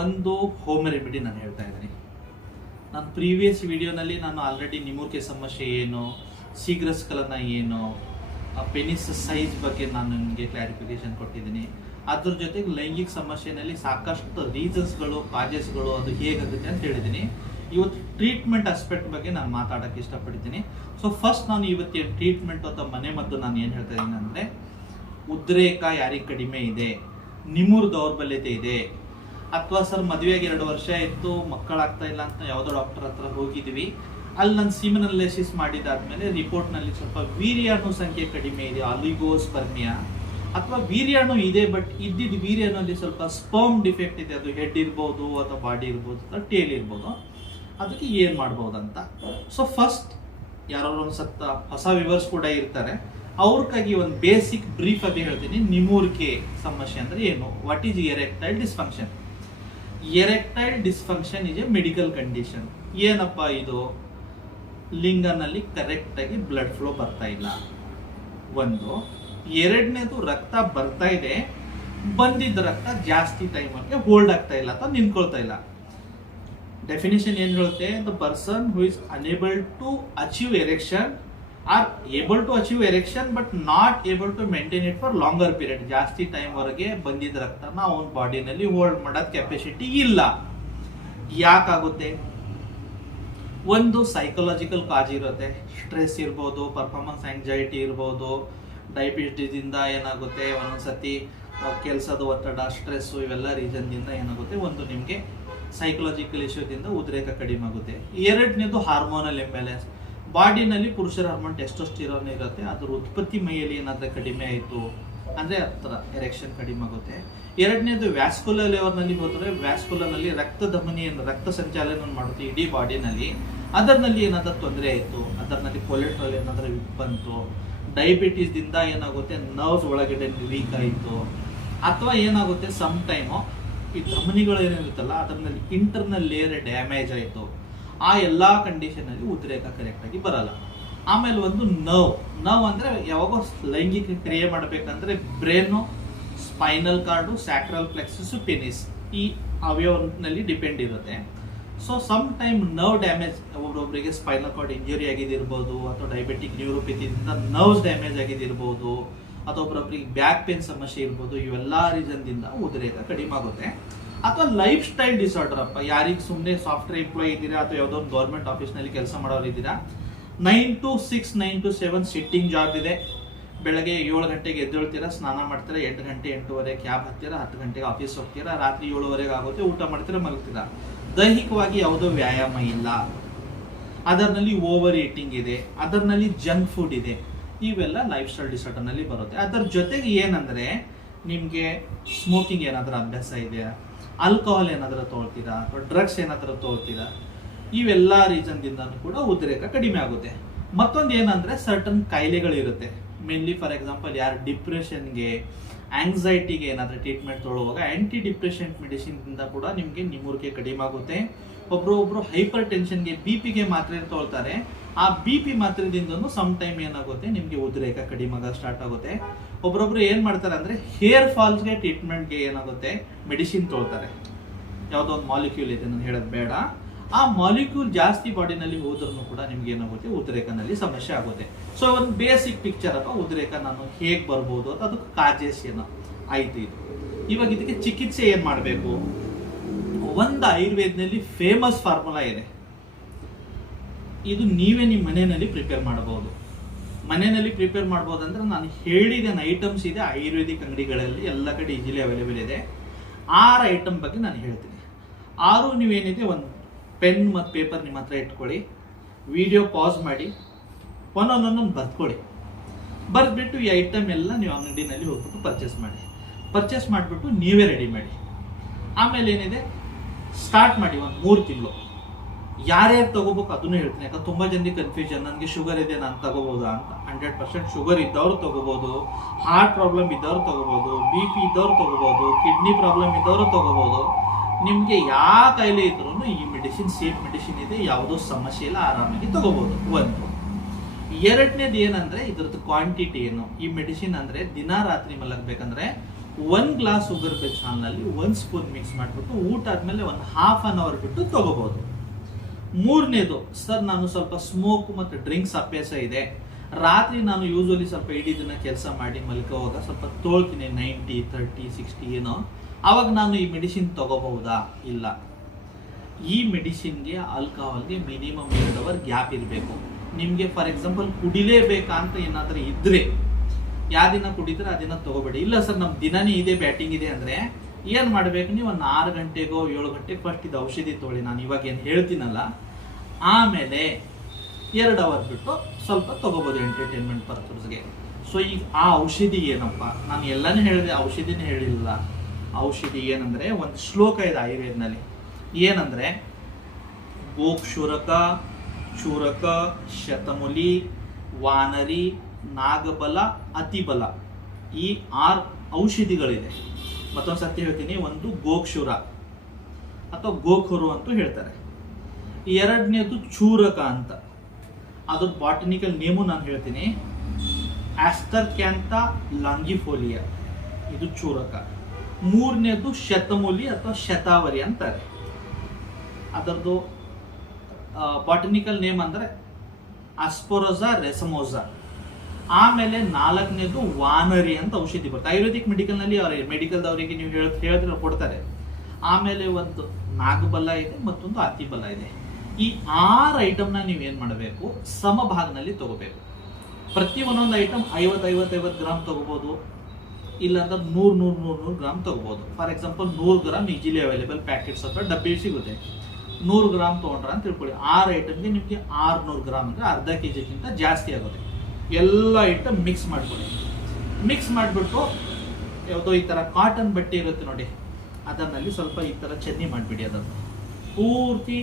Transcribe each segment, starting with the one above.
ಒಂದು home remedy ನಾನು ಹೇಳ್ತಾ ಇದ್ದೀನಿ. ನಾನು ಪ್ರೀವಿಯಸ್ ವಿಡಿಯೋನಲ್ಲಿ ನಾನು ಆಲ್ರೆಡಿ ನಿಮೂರ್ಕೆ ಸಮಸ್ಯೆ ಏನು, ಶೀಘ್ರಸ್ಖಲನ ಏನು, ಪೆನಿಸ್ ಸೈಜ್ ಬಗ್ಗೆ ನಾನು ನಿಮಗೆ ಕ್ಲಾರಿಫಿಕೇಶನ್ ಕೊಟ್ಟಿದ್ದೀನಿ. ಅದ್ರ ಜೊತೆಗೆ ಲೈಂಗಿಕ ಸಮಸ್ಯೆನಲ್ಲಿ ಸಾಕಷ್ಟು ರೀಸನ್ಸ್ಗಳು, ಕಾಜಸ್ಗಳು, ಅದು ಹೇಗಾಗುತ್ತೆ ಅಂತ ಹೇಳಿದ್ದೀನಿ. ಇವತ್ತು ಟ್ರೀಟ್ಮೆಂಟ್ ಆಸ್ಪೆಕ್ಟ್ ಬಗ್ಗೆ ನಾನು ಮಾತಾಡೋಕ್ಕೆ ಇಷ್ಟಪಡ್ತೀನಿ. ಸೊ ಫಸ್ಟ್ ನಾನು ಇವತ್ತಿನ ಟ್ರೀಟ್ಮೆಂಟ್ ಅಥವಾ ಮನೆಮದ್ದು ನಾನು ಏನು ಹೇಳ್ತಾ ಇದ್ದೀನಿ ಅಂದರೆ, ಉದ್ರೇಕ ಯಾರಿಗೆ ಕಡಿಮೆ ಇದೆ, ನಿಮೂರ್ ದೌರ್ಬಲ್ಯತೆ ಇದೆ, ಅಥವಾ ಸರ್ ಮದುವೆಗೆ 2 ವರ್ಷ ಇತ್ತು ಮಕ್ಕಳಾಗ್ತಾ ಇಲ್ಲ ಅಂತ ಯಾವುದೋ ಡಾಕ್ಟರ್ ಹತ್ರ ಹೋಗಿದ್ವಿ, ಅಲ್ಲಿ ನಾನು ಸೀಮೆನ್ ಅನಾಲಿಸಿಸ್ ಮಾಡಿದಾದ್ಮೇಲೆ ರಿಪೋರ್ಟ್ನಲ್ಲಿ ಸ್ವಲ್ಪ ವೀರ್ಯಾಣು ಸಂಖ್ಯೆ ಕಡಿಮೆ ಇದೆ, ಆಲಿಗೋಸ್ಪರ್ಮಿಯಾ, ಅಥವಾ ವೀರ್ಯಾಣು ಇದೆ ಬಟ್ ಇದ್ದಿದ್ದು ವೀರ್ಯಾಣುಲ್ಲಿ ಸ್ವಲ್ಪ ಸ್ಪರ್ಮ್ ಡಿಫೆಕ್ಟ್ ಇದೆ, ಅದು ಹೆಡ್ ಇರ್ಬೋದು ಅಥವಾ ಬಾಡಿ ಇರ್ಬೋದು ಅಥವಾ ಟೇಲ್ ಇರ್ಬೋದು, ಅದಕ್ಕೆ ಏನು ಮಾಡ್ಬೋದಂತ. ಸೊ ಫಸ್ಟ್ ಯಾರೋ ಒಂದು ಹೊಸ ವಿವರ್ಸ್ ಕೂಡ ಇರ್ತಾರೆ, ಅವ್ರಿಗಾಗಿ ಒಂದು ಬೇಸಿಕ್ ಬ್ರೀಫ್ ಆಗಿ ಹೇಳ್ತೀನಿ. ನಿಮೂರ್ಕೆ ಸಮಸ್ಯೆ ಅಂದ್ರೆ ಏನು, what is erectile dysfunction. Erectile dysfunction is A medical condition. ಏನಪ್ಪ ಇದು, ಲಿಂಗನಲ್ಲಿ ಕರೆಕ್ಟ್ ಆಗಿ ಬ್ಲಡ್ ಫ್ಲೋ ಬರ್ತಾ ಇಲ್ಲ ಒಂದು, ಎರಡನೇದು ರಕ್ತ ಬರ್ತಾ ಇದೆ, ಬಂದಿದ್ದ ರಕ್ತ ಜಾಸ್ತಿ ಟೈಮ್ಗೆ ಹೋಲ್ಡ್ ಆಗ್ತಾ ಇಲ್ಲ ಅಥವಾ ನಿಂತ್ಕೊಳ್ತಾ ಇಲ್ಲ. ಡೆಫಿನೇಷನ್ ಏನ್ ಹೇಳುತ್ತೆ, the person who is unable to achieve erection or able to achieve erection but not able to maintain it for longer period. ಜಾಸ್ತಿ ಟೈಮ್ ವರೆಗೆ ಬಂದಿದ್ದ ರಕ್ತನ ಅವನ ಬಾಡಿನಲ್ಲಿ ಹೋಲ್ಡ್ ಮಾಡೋದ್ ಕೆಪಾಸಿಟಿ ಇಲ್ಲ. ಯಾಕಾಗುತ್ತೆ, ಒಂದು ಸೈಕಲಾಜಿಕಲ್ ಕಾಜ್ ಇರುತ್ತೆ, ಸ್ಟ್ರೆಸ್ ಇರ್ಬೋದು, ಪರ್ಫಾರ್ಮೆನ್ಸ್ ಆಂಗ್ಸೈಟಿ ಇರ್ಬೋದು, ಡಯಾಬಿಟಿಸ್ ಇಂದ ಏನಾಗುತ್ತೆ, ಒಂದೊಂದ್ಸತಿ ಕೆಲಸದ ಒತ್ತಡ, ಸ್ಟ್ರೆಸ್, ಇವೆಲ್ಲ ರೀಸನ್ ದಿಂದ ಏನಾಗುತ್ತೆ, ಒಂದು ನಿಮ್ಗೆ ಸೈಕಲಾಜಿಕಲ್ ಇಶ್ಯೂದಿಂದ ಉದ್ರೇಕ ಕಡಿಮೆ ಆಗುತ್ತೆ. ಎರಡನೇದು ಹಾರ್ಮೋನಲ್ ಇಂಬ್ಯಾಲೆನ್ಸ್. ಬಾಡಿನಲ್ಲಿ ಪುರುಷರ ಹಾರ್ಮೋನ್ ಟೆಸ್ಟೋಸ್ಟಿರಾನ್ ಇರುತ್ತೆ, ಅದ್ರ ಉತ್ಪತ್ತಿ ಮೈಯಲ್ಲಿ ಏನಾದ್ರೆ ಕಡಿಮೆ ಆಯಿತು ಅಂದ್ರೆ ಹತ್ರ ಎರೆಕ್ಷನ್ ಕಡಿಮೆ ಆಗುತ್ತೆ. ಎರಡನೇದು ವ್ಯಾಸ್ಕುಲರ್ ಲೆವೆಲ್ನಲ್ಲಿ ಹೋದರೆ, ವ್ಯಾಸ್ಕುಲರ್ ನಲ್ಲಿ ರಕ್ತ ಧಮನಿಯನ್ನು, ರಕ್ತ ಸಂಚಾಲನ ಮಾಡುತ್ತೆ ಇಡೀ ಬಾಡಿನಲ್ಲಿ, ಅದರಲ್ಲಿ ಏನಾದ್ರೂ ತೊಂದರೆ ಆಯಿತು, ಅದರಲ್ಲಿ ಕೊಲೆಸ್ಟ್ರಾಲ್ ಏನಾದ್ರೂ ಬಂತು, ಡಯಾಬಿಟೀಸ್ ದಿಂದ ಏನಾಗುತ್ತೆ, ನರ್ವ್ಸ್ ಒಳಗಡೆ ವೀಕ್ ಆಯಿತು, ಅಥವಾ ಏನಾಗುತ್ತೆ ಸಮ್ ಟೈಮು ಈ ಧಮನಿಗಳು ಏನಿರುತ್ತಲ್ಲ ಅದರಲ್ಲಿ ಇಂಟರ್ನಲ್ ಲೇಯರ್ ಡ್ಯಾಮೇಜ್ ಆಯಿತು, ಆ ಎಲ್ಲಾ ಕಂಡೀಷನ್ ಅಲ್ಲಿ ಉದ್ರೇಕ ಕರೆಕ್ಟ್ ಆಗಿ ಬರಲ್ಲ. ಆಮೇಲೆ ಒಂದು ನರ್ವ್ ಅಂದ್ರೆ ಯಾವಾಗ ಲೈಂಗಿಕ ಕ್ರಿಯೆ ಮಾಡಬೇಕಂದ್ರೆ brain, spinal cord, sacral plexus, penis, ಈ ಅವಯವನಲ್ಲಿ ಡಿಪೆಂಡ್ ಇರುತ್ತೆ. So some time nerve damage, ಒಬ್ಬೊಬ್ಬರಿಗೆ ಸ್ಪೈನಲ್ ಕಾರ್ಡ್ ಇಂಜುರಿ ಆಗಿದಿರ್ಬೋದು, ಅಥವಾ ಡಯಾಬಿಟಿಕ್ ನ್ಯೂರೋಪತಿಯಿಂದ ನರ್ವ್ಸ್ ಡ್ಯಾಮೇಜ್ ಆಗಿದಿರ್ಬೋದು, ಅಥವಾ ಒಬ್ಬೊಬ್ಬರಿಗೆ ಬ್ಯಾಕ್ ಪೇನ್ ಸಮಸ್ಯೆ ಇರ್ಬೋದು, ಇವೆಲ್ಲಾ ರೀಸನ್ ದಿಂದ ಉದ್ರೇಕ ಕಡಿಮೆ ಆಗುತ್ತೆ. ಅಥವಾ ಲೈಫ್ ಸ್ಟೈಲ್ ಡಿಸಾರ್ಡರ್ ಅಪ್ಪ, ಯಾರಿಗೆ ಸುಮ್ಮನೆ ಸಾಫ್ಟ್ವೇರ್ ಎಂಪ್ಲಾಯ್ ಇದ್ದೀರಾ ಅಥವಾ ಯಾವುದೋ ಒಂದು ಗೌರ್ಮೆಂಟ್ ಆಫೀಸ್ ನಲ್ಲಿ ಕೆಲಸ ಮಾಡೋರು ಇದ್ದೀರಾ, 9 to 6, 9 to 7 ಸಿಟ್ಟಿಂಗ್ ಜಾಬ್ ಇದೆ, ಬೆಳಗ್ಗೆ 7 ಗಂಟೆಗೆ ಎದ್ದೇಳ್ತೀರಾ, ಸ್ನಾನ ಮಾಡ್ತೀರಾ, 8 ಗಂಟೆ 8:30 ಕ್ಯಾಬ್ ಹತ್ತೀರಾ, 10 ಗಂಟೆಗೆ ಆಫೀಸ್ ಹೋಗ್ತೀರಾ, ರಾತ್ರಿ 7:30 ಆಗುತ್ತೆ, ಊಟ ಮಾಡ್ತೀರಾ, ಮಲಗ್ತೀರಾ. ದೈಹಿಕವಾಗಿ ಯಾವುದೋ ವ್ಯಾಯಾಮ ಇಲ್ಲ, ಅದರಲ್ಲಿ ಓವರ್ ಈಟಿಂಗ್ ಇದೆ, ಅದರಲ್ಲಿ ಜಂಕ್ ಫುಡ್ ಇದೆ, ಇವೆಲ್ಲ ಲೈಫ್ ಸ್ಟೈಲ್ ಡಿಸಾರ್ಡರ್ ನಲ್ಲಿ ಬರುತ್ತೆ. ಅದರ ಜೊತೆಗೆ ಏನಂದ್ರೆ ನಿಮ್ಗೆ ಸ್ಮೋಕಿಂಗ್ ಏನಾದ್ರೂ ಅಭ್ಯಾಸ ಇದೆಯಾ, ಆಲ್ಕೋಹಾಲ್ ಏನಾದ್ರೂ ತೊಗೊಳ್ತೀರಾ, ಅಥವಾ ಡ್ರಗ್ಸ್ ಏನಾದ್ರೂ ತೊಗೊಳ್ತೀರಾ, ಇವೆಲ್ಲ ರೀಸನ್ ದಿಂದ ಕೂಡ ಉದ್ರೇಕ ಕಡಿಮೆ ಆಗುತ್ತೆ. ಮತ್ತೊಂದು ಏನಂದ್ರೆ ಸರ್ಟನ್ ಕಾಯಿಲೆಗಳಿರುತ್ತೆ, ಮೇನ್ಲಿ ಫಾರ್ ಎಕ್ಸಾಂಪಲ್ ಯಾರು ಡಿಪ್ರೆಷನ್ಗೆ, ಆಂಗ್ಸೈಟಿಗೆ ಏನಾದ್ರೂ ಟ್ರೀಟ್ಮೆಂಟ್ ತೊಗೊಳ್ಳುವಾಗ ಆಂಟಿ ಡಿಪ್ರೆಷೆಂಟ್ ಮೆಡಿಸಿನ್ ಇಂದ ಕೂಡ ನಿಮ್ಗೆ ನಿಮೂರ್ಕೆ ಕಡಿಮೆ ಆಗುತ್ತೆ. ಒಬ್ರು ಹೈಪರ್ ಟೆನ್ಷನ್ಗೆ, ಬಿಪಿಗೆ ಮಾತ್ರೆ ತೊಗೊಳ್ತಾರೆ, ಆ ಬಿಪಿ ಮಾತ್ರದಿಂದನೂ ಸಮ್ ಟೈಮ್ ಏನಾಗುತ್ತೆ ನಿಮ್ಗೆ ಉದ್ರೇಕ ಕಡಿಮೆ ಆಗ ಸ್ಟಾರ್ಟ್ ಆಗುತ್ತೆ. ಒಬ್ರೊಬ್ರು ಏನ್ ಮಾಡ್ತಾರೆ ಅಂದ್ರೆ ಹೇರ್ ಫಾಲ್ಸ್ಗೆ ಟ್ರೀಟ್ಮೆಂಟ್ಗೆ ಏನಾಗುತ್ತೆ ಮೆಡಿಸಿನ್ ತೊಗೊಳ್ತಾರೆ, ಯಾವುದೋ ಒಂದು ಮಾಲಿಕ್ಯೂಲ್ ಇದೆ, ನಾನು ಹೇಳೋದು ಬೇಡ, ಆ ಮಾಲಿಕ್ಯೂಲ್ ಜಾಸ್ತಿ ಬಾಡಿನಲ್ಲಿ ಹೋದ್ರೂ ಕೂಡ ನಿಮ್ಗೆ ಏನಾಗುತ್ತೆ ಉದ್ರೇಕನಲ್ಲಿ ಸಮಸ್ಯೆ ಆಗುತ್ತೆ. ಸೊ ಒಂದು ಬೇಸಿಕ್ ಪಿಕ್ಚರ್ ಅಪ್ಪ, ಉದ್ರೇಕ ನಾನು ಹೇಗ್ ಬರ್ಬೋದು ಅಂತ, ಅದಕ್ಕೆ ಕಾಜಸ್ ಏನೋ ಆಯ್ತು. ಇದು ಇವಾಗ ಇದಕ್ಕೆ ಚಿಕಿತ್ಸೆ ಏನ್ ಮಾಡಬೇಕು, ಒಂದು ಆಯುರ್ವೇದನಲ್ಲಿ ಫೇಮಸ್ ಫಾರ್ಮುಲಾ ಇದೆ, ಇದು ನೀವೇ ನಿಮ್ಮ ಮನೆಯಲ್ಲಿ ಪ್ರಿಪೇರ್ ಮಾಡಬಹುದು. ಮನೆಯಲ್ಲಿ ಪ್ರಿಪೇರ್ ಮಾಡಬಹುದು ಅಂದ್ರೆ ನಾನು ಹೇಳಿದ ಐಟಮ್ಸ್ ಇದೆ ಆಯುರ್ವೇದಿಕ್ ಅಂಗಡಿಗಳಲ್ಲಿ ಎಲ್ಲ ಕಡೆ ಈಸಿಲಿ ಅವೈಲೇಬಲ್ ಇದೆ. 6 ಐಟಮ್ ಬಗ್ಗೆ ನಾನು ಹೇಳ್ತೀನಿ. 6 ನೀವೇನಿದೆ, ಒಂದು ಪೆನ್ ಮತ್ತು ಪೇಪರ್ ನಿಮ್ಮ ಹತ್ರ ಇಟ್ಕೊಳ್ಳಿ, ವಿಡಿಯೋ ಪಾಸ್ ಮಾಡಿ, ಒಂದೊಂದೊಂದೊಂದು ಬರ್ಕೊಳ್ಳಿ. ಬರ್ದ್ಬಿಟ್ಟು ಈ ಐಟಮ್ ಎಲ್ಲ ನೀವು ಅಂಗಡಿನಲ್ಲಿ ಹೋಗ್ಬಿಟ್ಟು ಪರ್ಚೇಸ್ ಮಾಡಿಬಿಟ್ಟು ನೀವೇ ರೆಡಿ ಮಾಡಿ. ಆಮೇಲೆ ಏನಿದೆ ಸ್ಟಾರ್ಟ್ ಮಾಡಿ, ಒಂದು 3 ತಿಂಗಳು ಯಾರ್ಯಾರು ತಗೋಬೇಕು ಅದನ್ನು ಹೇಳ್ತೀನಿ. ಯಾಕಂದ್ರೆ ತುಂಬಾ ಜನರಿಗೆ ಕನ್ಫ್ಯೂಷನ್, ನನಗೆ ಶುಗರ್ ಇದೆ ನಾನು ತಗೋಬಹುದಾ ಅಂತ. 100% ಶುಗರ್ ಇದ್ದವ್ರು ತಗೋಬಹುದು, ಹಾರ್ಟ್ ಪ್ರಾಬ್ಲಮ್ ಇದ್ದವ್ರು ತಗೋಬಹುದು, BP ಇದ್ದವ್ರು ತಗೋಬಹುದು, ಕಿಡ್ನಿ ಪ್ರಾಬ್ಲಮ್ ಇದ್ದವ್ರು ತಗೋಬಹುದು. ನಿಮ್ಗೆ ಯಾವ ಕಾಯಿಲೆ ಇದ್ರೂ ಈ ಮೆಡಿಸಿನ್ ಸೇಫ್ ಮೆಡಿಸಿನ್ ಇದೆ, ಯಾವುದೋ ಸಮಸ್ಯೆ ಇಲ್ಲ, ಆರಾಮಾಗಿ ತಗೋಬಹುದು. ಒಂದು. ಎರಡನೇದು ಏನಂದ್ರೆ ಇದ್ರದ್ದು ಕ್ವಾಂಟಿಟಿ ಏನು. ಈ ಮೆಡಿಸಿನ್ ಅಂದ್ರೆ ದಿನ ರಾತ್ರಿ ಮಲಗಬೇಕಂದ್ರೆ 1 ಗ್ಲಾಸ್ ಉಗುರು ಬೆಚ್ಚ ಹಾಲಿನಲ್ಲಿ 1 ಸ್ಪೂನ್ ಮಿಕ್ಸ್ ಮಾಡಿಬಿಟ್ಟು ಊಟ ಆದ್ಮೇಲೆ ಒಂದು ಹಾಫ್ ಅನ್ ಅವರ್ ಬಿಟ್ಟು ತಗೋಬಹುದು. ಮೂರನೇದು, ಸರ್ ನಾನು ಸ್ವಲ್ಪ ಸ್ಮೋಕ್ ಮತ್ತು ಡ್ರಿಂಕ್ಸ್ ಅಭ್ಯಾಸ ಇದೆ, ರಾತ್ರಿ ನಾನು ಯೂಶುವಲಿ ಸ್ವಲ್ಪ ಇಡೀ ದಿನ ಕೆಲಸ ಮಾಡಿ ಮಲ್ಕೋವಾಗ ಸ್ವಲ್ಪ ತೋಳ್ತೀನಿ 90, 30, 60 ಏನೋ, ಆವಾಗ ನಾನು ಈ ಮೆಡಿಸಿನ್ ತಗೋಬಹುದಾ? ಇಲ್ಲ. ಈ ಮೆಡಿಸಿನ್ಗೆ ಆಲ್ಕಹಾಲ್ಗೆ ಮಿನಿಮಮ್ 2 ಅವರ್ ಗ್ಯಾಪ್ ಇರಬೇಕು. ನಿಮಗೆ ಫಾರ್ ಎಕ್ಸಾಂಪಲ್ ಕುಡಿಲೇಬೇಕಾ ಅಂತ ಏನಾದರೂ ಇದ್ರೆ ಯಾವ ದಿನ ಕುಡಿದ್ರೆ ಆ ದಿನ ತಗೋಬೇಡಿ. ಇಲ್ಲ ಸರ್ ನಮ್ಮ ದಿನನೇ ಇದೆ, ಬ್ಯಾಟಿಂಗ್ ಇದೆ ಅಂದ್ರೆ ಏನ್ ಮಾಡ್ಬೇಕು, ನೀವು ಒಂದು 6 ಗಂಟೆಗೋ 7 ಗಂಟೆಗೆ ಫಸ್ಟ್ ಇದು ಔಷಧಿ ತೊಗೊಳ್ಳಿ, ನಾನು ಇವಾಗ ಏನು ಹೇಳ್ತೀನಲ್ಲ, ಆಮೇಲೆ 2 ಅವರ್ ಬಿಟ್ಟು ಸ್ವಲ್ಪ ತಗೋಬಹುದು ಎಂಟರ್ಟೈನ್ಮೆಂಟ್ ಪರ್ಪಸ್ಗೆ. ಸೊ ಈಗ ಆ ಔಷಧಿ ಏನಪ್ಪ, ನಾನು ಎಲ್ಲಾನು ಹೇಳಿದೆ, ಔಷಧಿನೇ ಹೇಳಿಲ್ಲ. ಔಷಧಿ ಏನಂದ್ರೆ ಒಂದು ಶ್ಲೋಕ ಇದೆ ಆಯುರ್ವೇದನಲ್ಲಿ, ಏನಂದ್ರೆ ಗೋಕ್ಷುರಕ, ಚೂರಕ, ಶತಮುಲಿ, ವಾನರಿ, ನಾಗಬಲ, ಅತಿಬಲ, ಈ 6 ಔಷಧಿಗಳಿದೆ. ಮತ್ತೊಂದು ಸತ್ಯ ಹೇಳ್ತೀನಿ, ಒಂದು ಗೋಕ್ಷುರ ಅಥವಾ ಗೋಖುರು ಅಂತೂ ಹೇಳ್ತಾರೆ. ಎರಡನೇದು ಚೂರಕ ಅಂತ, ಅದ್ರ ಬಾಟನಿಕಲ್ ನೇಮು ನಾನು ಹೇಳ್ತೀನಿ, ಆಸ್ಟರ್ಕ್ಯಾಂಥ ಲಾಂಗಿಫೋಲಿಯಾ, ಇದು ಚೂರಕ. ಮೂರನೇದು ಶತಮೂಲಿ ಅಥವಾ ಶತಾವರಿ ಅಂತಾರೆ, ಅದರದ್ದು ಬಾಟನಿಕಲ್ ನೇಮ್ ಅಂದ್ರೆ ಆಸ್ಪೊರೋಸಾ ರೆಸಮೋಸಾ. ಆಮೇಲೆ 4ನೇದು ವಾನರಿ ಅಂತ ಔಷಧಿ ಬರುತ್ತೆ ಆಯುರ್ವೇದಿಕ್ ಮೆಡಿಕಲ್ ನಲ್ಲಿ, ಮೆಡಿಕಲ್ದವರಿಗೆ ನೀವು ಹೇಳಿದ್ರೆ ಕೊಡ್ತಾರೆ. ಆಮೇಲೆ ಒಂದು ನಾಗಬಲ ಇದೆ, ಮತ್ತೊಂದು ಅತಿಬಲ ಇದೆ. ಈ 6 ಐಟಮ್ನ ನೀವೇನ್ ಮಾಡಬೇಕು, ಸಮಭಾಗನಲ್ಲಿ ತಗೋಬೇಕು. ಪ್ರತಿ ಒಂದೊಂದು ಐಟಮ್ 50 ಗ್ರಾಮ್ ತಗೋಬಹುದು, ಇಲ್ಲಾಂದ್ರೆ 100 ಗ್ರಾಮ್ ತಗೋಬಹುದು. For example 100 gram easily available packets ಅಥವಾ ಡಬ್ಬಿ ಸಿಗುತ್ತೆ. 100 ಗ್ರಾಮ್ ತಗೊಂಡ್ರ ಅಂತ ತಿಳ್ಕೊಳ್ಳಿ, 6 ಐಟಮ್ಗೆ ನಿಮಗೆ 600 ಗ್ರಾಮ್ ಅಂದ್ರೆ ಅರ್ಧ ಕೆಜಿಗಿಂತ ಜಾಸ್ತಿ ಆಗುತ್ತೆ. ಎಲ್ಲ ಐಟಮ್ ಮಿಕ್ಸ್ ಮಾಡ್ಕೊಳ್ಳಿ. ಮಿಕ್ಸ್ ಮಾಡಿಬಿಟ್ಟು ಯಾವುದೋ ಈ ತರ ಕಾಟನ್ ಬಟ್ಟೆ ಇರುತ್ತೆ ನೋಡಿ, ಅದರಲ್ಲಿ ಸ್ವಲ್ಪ ಈ ತರ ಚಟ್ನಿ ಮಾಡಿಬಿಡಿ. ಅದನ್ನು ಪೂರ್ತಿ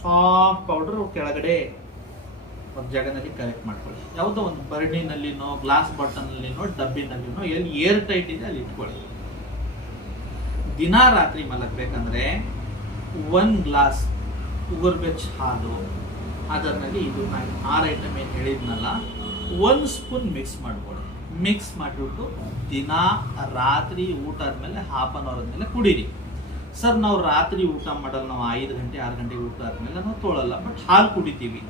ಸಾಫ್ಟ್ ಪೌಡರ್ ಕೆಳಗಡೆ ಒಂದು ಜಾಗದಲ್ಲಿ ಕಲೆಕ್ಟ್ ಮಾಡ್ಕೊಳ್ಳಿ. ಯಾವುದೋ ಒಂದು ಬರ್ಣಿನಲ್ಲಿನೋ ಗ್ಲಾಸ್ ಬಾಟಲ್ನಲ್ಲಿನೋ ಡಬ್ಬಿನಲ್ಲಿನೋ ಎಲ್ಲಿ ಏರ್ ಟೈಟ್ ಇದೆ ಅಲ್ಲಿ ಇಟ್ಕೊಳ್ಳಿ. ದಿನ ರಾತ್ರಿ ಮಲಗಬೇಕಂದ್ರೆ 1 ಗ್ಲಾಸ್ ಉಗುರು ಬೆಚ್ಚ ಹಾಲು, ಅದರಲ್ಲಿ ಇದು ನಾನು 6 ಐಟಮ್ ಏನು ಹೇಳಿದ್ನಲ್ಲ 1 ಸ್ಪೂನ್ ಮಿಕ್ಸ್ ಮಾಡ್ಕೊಳ್ಳಿ. ಮಿಕ್ಸ್ ಮಾಡಿಬಿಟ್ಟು ದಿನ ರಾತ್ರಿ ಊಟ ಆದ್ಮೇಲೆ ಹಾಫ್ ಅನ್ ಅವರ್ ಆದ್ಮೇಲೆ ಕುಡೀರಿ. ಸರ್ ನಾವು ರಾತ್ರಿ ಊಟ ಮಾಡಲ್ಲ, ನಾವು 5 ಗಂಟೆ 6 ಗಂಟೆಗೆ ಊಟ ಆದ್ಮೇಲೆ ನಾವು ತೊಗೊಳಲ್ಲ, ಬಟ್ ಹಾಲು ಕುಡಿತೀವಿ,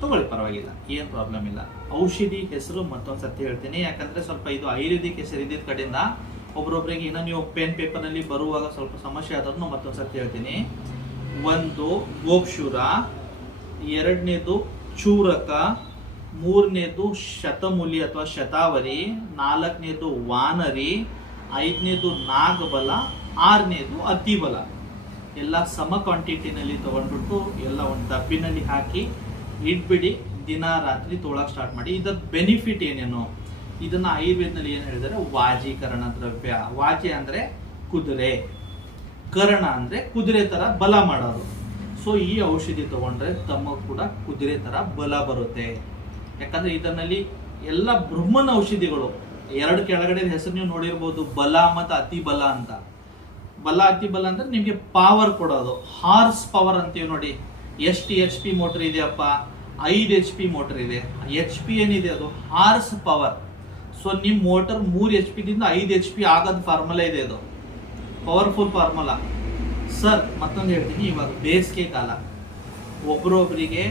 ತಗೊಳ್ಳಿ, ಪರವಾಗಿಲ್ಲ, ಏನು ಪ್ರಾಬ್ಲಮ್ ಇಲ್ಲ. ಔಷಧಿ ಹೆಸರು ಮತ್ತೊಂದು ಸತಿ ಹೇಳ್ತೀನಿ, ಯಾಕಂದ್ರೆ ಸ್ವಲ್ಪ ಇದು ಆಯುರ್ವೇದಿಕ್ ಹೆಸರು ಇದ್ದಿದ್ದ ಕಡೆಯಿಂದ ಒಬ್ರೊಬ್ರಿಗೆ ಏನೋ ನೀವು ಪೆನ್ ಪೇಪರ್ನಲ್ಲಿ ಬರುವಾಗ ಸ್ವಲ್ಪ ಸಮಸ್ಯೆ ಆದ್ರೂ ಮತ್ತೊಂದು ಸತಿ ಹೇಳ್ತೀನಿ. ಒಂದು ಗೋಕ್ಷುರ, 2ನೇದು ಚೂರಕ, 3ನೇದು ಶತಮೂಲಿ ಅಥವಾ ಶತಾವರಿ, 4ನೇದು ವಾನರಿ, 5ನೇದು ನಾಗಬಲ, 6ನೇದು ಅತಿಬಲ. ಎಲ್ಲ ಸಮ ಕ್ವಾಂಟಿಟಿನಲ್ಲಿ ತಗೊಂಡ್ಬಿಟ್ಟು ಎಲ್ಲ ಒಂದು ಡಬ್ಬಿನಲ್ಲಿ ಹಾಕಿ ಇಟ್ಬಿಡಿ. ದಿನ ರಾತ್ರಿ ತೊಗೊಳಕ್ ಸ್ಟಾರ್ಟ್ ಮಾಡಿ. ಇದರ ಬೆನಿಫಿಟ್ ಏನೇನು, ಇದನ್ನ ಆಯುರ್ವೇದದಲ್ಲಿ ಏನು ಹೇಳಿದರೆ ವಾಜೀಕರಣ ದ್ರವ್ಯ. ವಾಜಿ ಅಂದ್ರೆ ಕುದುರೆ, ಕರ್ಣ ಅಂದ್ರೆ ಕುದುರೆ ತರ ಬಲ ಮಾಡೋದು. ಸೊ ಈ ಔಷಧಿ ತಗೊಂಡ್ರೆ ತಮ್ಮ ಕೂಡ ಕುದುರೆ ತರ ಬಲ ಬರುತ್ತೆ. ಯಾಕಂದ್ರೆ ಇದರಲ್ಲಿ ಎಲ್ಲ ಬ್ರಹ್ಮನ ಔಷಧಿಗಳು, 2 ಕೆಳಗಡೆ ಹೆಸರು ನೀವು ನೋಡಿರ್ಬೋದು, ಬಲ ಮತ್ತು ಅತಿ ಬಲ ಅಂತ. ಬಲ ಅತಿ ಬಲ ಅಂದ್ರೆ ನಿಮ್ಗೆ ಪವರ್ ಕೊಡೋದು, ಹಾರ್ಸ್ ಪವರ್ ಅಂತೀವಿ ನೋಡಿ. ಎಷ್ಟು HP ಮೋಟರ್ ಇದೆಯಪ್ಪ, 5 HP ಮೋಟರ್ ಇದೆ. HP ಏನಿದೆ ಅದು ಹಾರ್ಸ್ ಪವರ್. ಸೊ ನಿಮ್ ಮೋಟರ್ 3 HP ದಿಂದ 5 HP ಆಗೋದು ಫಾರ್ಮುಲಾ ಇದೆ, ಅದು ಪವರ್ಫುಲ್ ಫಾರ್ಮುಲಾ. ಸರ್ ಮತ್ತೊಂದು ಹೇಳ್ತೀನಿ, ಇವಾಗ ಬೇಸಿಗೆ ಕಾಲ, ಒಬ್ರೊಬ್ರಿಗೆ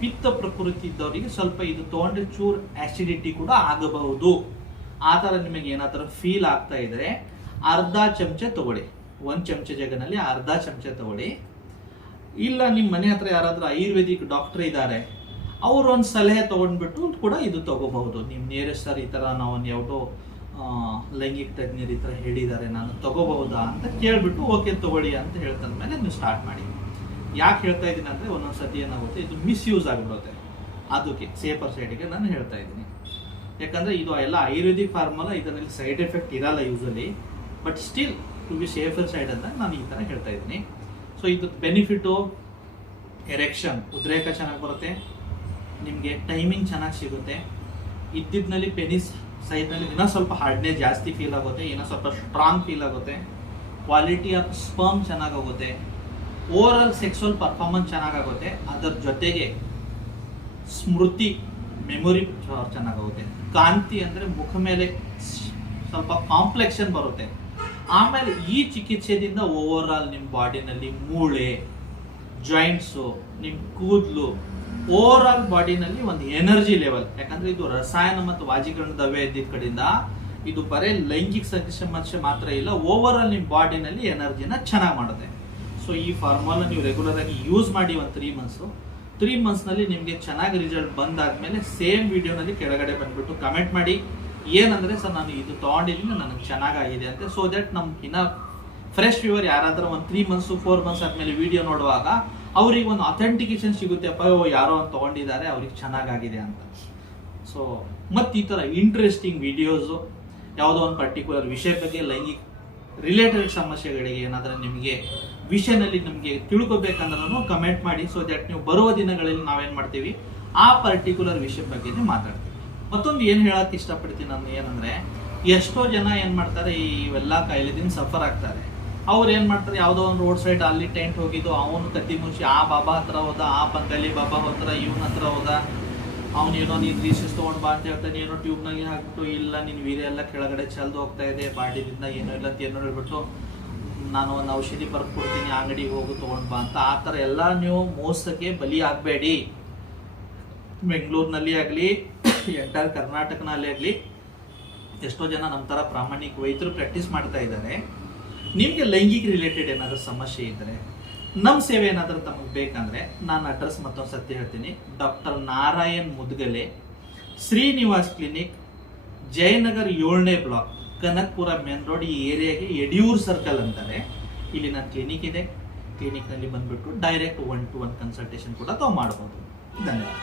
ಪಿತ್ತ ಪ್ರಕೃತಿ ಇದ್ದವರಿಗೆ ಸ್ವಲ್ಪ ಇದು ತಗೊಂಡ್ರೆ ಚೂರ್ ಆಸಿಡಿಟಿ ಕೂಡ ಆಗಬಹುದು. ಆ ತರ ನಿಮಗೆ ಏನಾದರೂ ಫೀಲ್ ಆಗ್ತಾ ಇದ್ರೆ ಅರ್ಧ ಚಮಚ ತಗೊಳ್ಳಿ, 1 ಚಮಚ ಜಗನಲ್ಲಿ ಅರ್ಧ ಚಮಚ ತಗೊಳ್ಳಿ. ಇಲ್ಲ ನಿಮ್ಮ ಮನೆ ಹತ್ರ ಯಾರಾದ್ರೂ ಆಯುರ್ವೇದಿಕ್ ಡಾಕ್ಟರ್ ಇದ್ದಾರೆ, ಅವ್ರು ಒಂದು ಸಲಹೆ ತಗೊಂಡ್ಬಿಟ್ಟು ಕೂಡ ಇದು ತಗೋಬಹುದು. ನಿಮ್ ನಿಯರೆಸ್ಟ್ ಸರ್ ಈ ತರ ನಾವು ಯಾವುದೋ ಲೈಂಗಿಕ ತಜ್ಞರು ಈ ತರ ಹೇಳಿದ್ದಾರೆ, ನಾನು ತಗೋಬಹುದಾ ಅಂತ ಕೇಳ್ಬಿಟ್ಟು ಓಕೆ ತಗೊಳ್ಳಿ ಅಂತ ಹೇಳ್ತಂದ ಮೇಲೆ ನೀವು ಸ್ಟಾರ್ಟ್ ಮಾಡಿ. ಯಾಕೆ ಹೇಳ್ತಾ ಇದ್ದೀನಿ ಅಂದ್ರೆ ಒಂದೊಂದ್ಸತಿ ಏನಾಗುತ್ತೆ, ಇದು ಮಿಸ್ಯೂಸ್ ಆಗಿಬಿಡುತ್ತೆ. ಅದಕ್ಕೆ ಸೇಫರ್ ಸೈಡ್ಗೆ ನಾನು ಹೇಳ್ತಾ ಇದ್ದೀನಿ. ಯಾಕಂದ್ರೆ ಇದು ಎಲ್ಲ ಆಯುರ್ವೇದಿಕ್ ಫಾರ್ಮುಲಾ, ಇದರಲ್ಲಿ ಸೈಡ್ ಎಫೆಕ್ಟ್ ಇರಲ್ಲ usually, but still to be safer side ಅಂತ ನಾನು ಈ ತರ ಹೇಳ್ತಾ ಇದ್ದೀನಿ. ಸೊ ಇದು ಬೆನಿಫಿಟು, ಎರೆಕ್ಷನ್ ಉದ್ರೇಕ ಚೆನ್ನಾಗಿ ಬರುತ್ತೆ, ನಿಮಗೆ ಟೈಮಿಂಗ್ ಚೆನ್ನಾಗಿ ಸಿಗುತ್ತೆ. ಇದ್ದಿದ್ನಲ್ಲಿ ಪೆನಿಸ್ ಸೈಡ್ನಲ್ಲಿ ಇನ್ನೂ ಸ್ವಲ್ಪ ಹಾರ್ಡ್ನೆಸ್ ಜಾಸ್ತಿ ಫೀಲ್ ಆಗುತ್ತೆ, ಇನ್ನೂ ಸ್ವಲ್ಪ ಸ್ಟ್ರಾಂಗ್ ಫೀಲ್ ಆಗುತ್ತೆ, ಕ್ವಾಲಿಟಿ ಆಫ್ ಸ್ಪರ್ಮ್ ಚೆನ್ನಾಗಾಗುತ್ತೆ, ಓವರಾಲ್ ಸೆಕ್ಸುವಲ್ ಪರ್ಫಾರ್ಮೆನ್ಸ್ ಚೆನ್ನಾಗಾಗುತ್ತೆ. ಅದರ ಜೊತೆಗೆ ಸ್ಮೃತಿ ಮೆಮೊರಿ ಚೆನ್ನಾಗಾಗುತ್ತೆ. ಕಾಂತಿ ಅಂದರೆ ಮುಖ ಮೇಲೆ ಸ್ವಲ್ಪ ಕಾಂಪ್ಲೆಕ್ಷನ್ ಬರುತ್ತೆ. ಆಮೇಲೆ ಈ ಚಿಕಿತ್ಸೆದಿಂದ ಓವರ್ ಆಲ್ ನಿಮ್ಮ ಬಾಡಿನಲ್ಲಿ ಮೂಳೆ, ಜಾಯಿಂಟ್ಸು, ನಿಮ್ಮ ಕೂದಲು, ಓವರ್ ಆಲ್ ಬಾಡಿನಲ್ಲಿ ಒಂದು ಎನರ್ಜಿ ಲೆವೆಲ್, ಯಾಕಂದ್ರೆ ಇದು ರಸಾಯನ ಮತ್ತು ವಾಜೀಕರಣ ದ್ರವ್ಯ ಇದ್ದಿದ್ದ ಕಡೆಯಿಂದ ಇದು ಬರೀ ಲೈಂಗಿಕ ಸಮಸ್ಯೆ ಮಾತ್ರ ಇಲ್ಲ, ಓವರ್ ಆಲ್ ನಿಮ್ಮ ಬಾಡಿನಲ್ಲಿ ಎನರ್ಜಿನ ಚೆನ್ನಾಗಿ ಮಾಡುತ್ತೆ. ಸೊ ಈ ಫಾರ್ಮುಲಾ ನೀವು ರೆಗ್ಯುಲರ್ ಆಗಿ ಯೂಸ್ ಮಾಡಿ ಒಂದು 3 ಮಂತ್ಸ್ನಲ್ಲಿ ನಿಮಗೆ ಚೆನ್ನಾಗಿ ರಿಸಲ್ಟ್ ಬಂದಾದ್ಮೇಲೆ ಸೇಮ್ ವಿಡಿಯೋನಲ್ಲಿ ಕೆಳಗಡೆ ಬಂದ್ಬಿಟ್ಟು ಕಮೆಂಟ್ ಮಾಡಿ ಏನಂದ್ರೆ ಸರ್ ನಾನು ಇದು ತಗೊಂಡಿದ್ದೀನಿ ನನಗೆ ಚೆನ್ನಾಗಾಗಿದೆ ಅಂತ. ಸೊ ದಟ್ ನಮ್ಗೆ ಇನ್ನ ಫ್ರೆಶ್ ವ್ಯೂವರ್ ಯಾರಾದ್ರೂ ಒಂದು 3 ಮಂತ್ಸ್ 4 ಮಂತ್ಸ್ ಆದ್ಮೇಲೆ ವಿಡಿಯೋ ನೋಡುವಾಗ ಅವ್ರಿಗೆ ಒಂದು ಅಥೆಂಟಿಕೇಶನ್ ಸಿಗುತ್ತೆ, ಅಪ್ಪ ಯಾರೋ ಒಂದು ತಗೊಂಡಿದ್ದಾರೆ ಅವ್ರಿಗೆ ಚೆನ್ನಾಗಾಗಿದೆ ಅಂತ. ಸೊ ಮತ್ತೆ ಈ ತರ ಇಂಟ್ರೆಸ್ಟಿಂಗ್ ವಿಡಿಯೋಸು ಯಾವುದೋ ಒಂದು ಪರ್ಟಿಕ್ಯುಲರ್ ವಿಷಯ ಬಗ್ಗೆ ಲೈಂಗಿಕ ರಿಲೇಟೆಡ್ ಸಮಸ್ಯೆಗಳಿಗೆ ಏನಾದರೂ ನಿಮಗೆ ವಿಷಯದಲ್ಲಿ ನಿಮಗೆ ತಿಳ್ಕೊಬೇಕಂದ್ರೂ ಕಮೆಂಟ್ ಮಾಡಿ. ಸೊ ದಟ್ ನೀವು ಬರುವ ದಿನಗಳಲ್ಲಿ ನಾವೇನ್ ಮಾಡ್ತೀವಿ ಆ ಪರ್ಟಿಕ್ಯುಲರ್ ವಿಷಯ ಬಗ್ಗೆ ಮಾತಾಡ್ತೀವಿ. ಮತ್ತೊಂದು ಏನು ಹೇಳಕ್ ಇಷ್ಟಪಡ್ತೀನಿ ನಾನು ಏನಂದ್ರೆ, ಎಷ್ಟೋ ಜನ ಏನ್ ಮಾಡ್ತಾರೆ ಇವೆಲ್ಲ ಕಾಯಿಲೆದಿಂದ ಸಫರ್ ಆಗ್ತಾರೆ. ಅವ್ರು ಏನ್ ಮಾಡ್ತಾರೆ, ಯಾವುದೋ ಒಂದು ರೋಡ್ ಸೈಡ್ ಅಲ್ಲಿ ಟೆಂಟ್ ಹೋಗಿದ್ದು, ಅವನು ಕತ್ತಿ ಮುಚ್ಚಿ ಆ ಬಾಬಾ ಹತ್ರ ಹೋದ, ಆ ಬಂಗಾಲಿ ಬಾಬಾ ಹತ್ರ ಇವನ ಹತ್ರ ಹೋದ, ಅವನೇನೋ ನೀನು ರೀಸಸ್ ತೊಗೊಂಡು ಬಾ ಅಂತ ಹೇಳ್ತಾನೆ, ಏನೋ ಟ್ಯೂಬ್ನಾಗೆ ಹಾಕ್ಬಿಟ್ಟು ಇಲ್ಲ ನಿನ್ನ ವೀರ್ಯ ಎಲ್ಲ ಕೆಳಗಡೆ ಚೆಲ್ದು ಹೋಗ್ತಾ ಇದೆ, ಬಾಡಿದಿಂದ ಏನೋ ಇಲ್ಲ ಅಂತ ಏನೋ ಹೇಳ್ಬಿಟ್ಟು ನಾನು ಒಂದು ಔಷಧಿ ಬರ್ಕೊಡ್ತೀನಿ ಅಂಗಡಿಗೆ ಹೋಗು ತೊಗೊಂಡು ಬಾ ಅಂತ. ಆ ಥರ ಎಲ್ಲ ನೀವು ಮೋಸಕ್ಕೆ ಬಲಿ ಆಗಬೇಡಿ. ಬೆಂಗಳೂರಿನಲ್ಲಿ ಆಗಲಿ ಎಂಟೈರ್ ಕರ್ನಾಟಕನಲ್ಲಿ ಆಗಲಿ ಎಷ್ಟೋ ಜನ ನಮ್ಮ ಥರ ಪ್ರಾಮಾಣಿಕ ವೈದ್ಯರು ಪ್ರಾಕ್ಟೀಸ್ ಮಾಡ್ತಾ ಇದ್ದಾರೆ. ನಿಮಗೆ ಲೈಂಗಿಕ ರಿಲೇಟೆಡ್ ಏನಾದರೂ ಸಮಸ್ಯೆ ಇದ್ದರೆ, ನಮ್ಮ ಸೇವೆ ಏನಾದರೂ ತಮಗೆ ಬೇಕಂದ್ರೆ ನಾನು ಅಡ್ರೆಸ್ ಮತ್ತೊಂದು ಸತ್ಯ ಹೇಳ್ತೀನಿ. ಡಾಕ್ಟರ್ ನಾರಾಯಣ್ ಮುದ್ಗಲೆ, ಶ್ರೀನಿವಾಸ್ ಕ್ಲಿನಿಕ್, ಜಯನಗರ್ 7ನೇ ಬ್ಲಾಕ್, ಕನಕ್ಪುರ ಮೇನ್ ರೋಡ್. ಈ ಏರಿಯಾಗೆ ಯಡಿಯೂರು ಸರ್ಕಲ್ ಅಂತಾರೆ. ಇಲ್ಲಿ ನನ್ನ ಕ್ಲಿನಿಕ್ ಇದೆ. ಕ್ಲಿನಿಕ್ನಲ್ಲಿ ಬಂದ್ಬಿಟ್ಟು ಡೈರೆಕ್ಟ್ 1-to-1 ಕನ್ಸಲ್ಟೇಷನ್ ಕೂಡ ತಾವು ಮಾಡ್ಬೋದು. ಧನ್ಯವಾದ.